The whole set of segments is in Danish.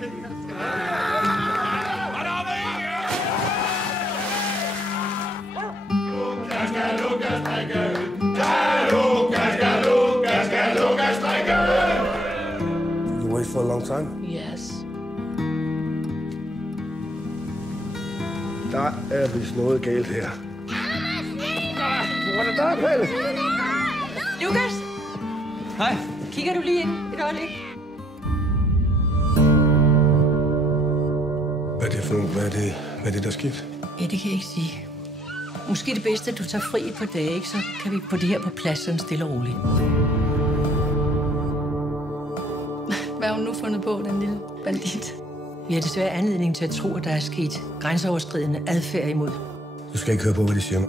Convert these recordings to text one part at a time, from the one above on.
You wait for a long time? Yes. Der er vist noget galt her. Hvor er det der, Pelle? Lukas! Hej. Kigger du lige ind et øjeblik? Hvad er det for noget? Hvad er det, der er sket? Ja, det kan jeg ikke sige. Måske det bedste, at du tager fri et par dage, ikke? Så kan vi få det her på plads sådan stille og roligt. Hvad har hun nu fundet på, den lille bandit? Vi har desværre anledning til at tro, at der er sket grænseoverskridende adfærd imod. Du skal ikke høre på, hvad de siger.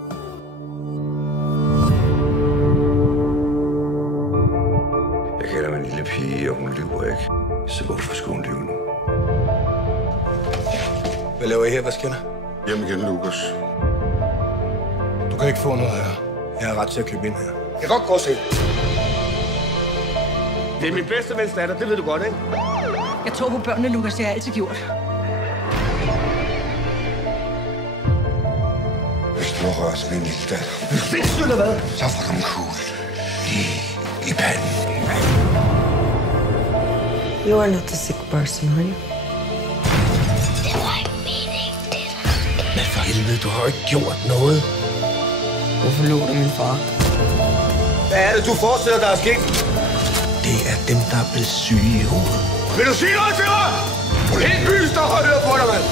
Jeg kalder mig en lille pige, og hun lyver ikke. Så hvorfor skulle hun lyve nu? Hvad laver I her? Hvad sker der? Hjem igen, Lukas. Du kan ikke få noget her. Jeg har ret til at købe ind her. Jeg kan godt gå og se. Det er min bedste vens datter, det ved du godt, ikke? Jeg tror på børnene, Lukas. Det har jeg altid gjort. Hvis du rører sig min lille datter, Sindssygt eller hvad? så får du en kugle i panden. You are not a sick person, are you? Det var ikke meningen, det der. Men for helvede, du har jo ikke gjort noget. Hvorfor lå du min far? Hvad er det, du forestiller dig, der er sket? Det er dem, der er blevet syge i hovedet. Vil du sige noget til mig? Hele byen står og hører på dig, mand!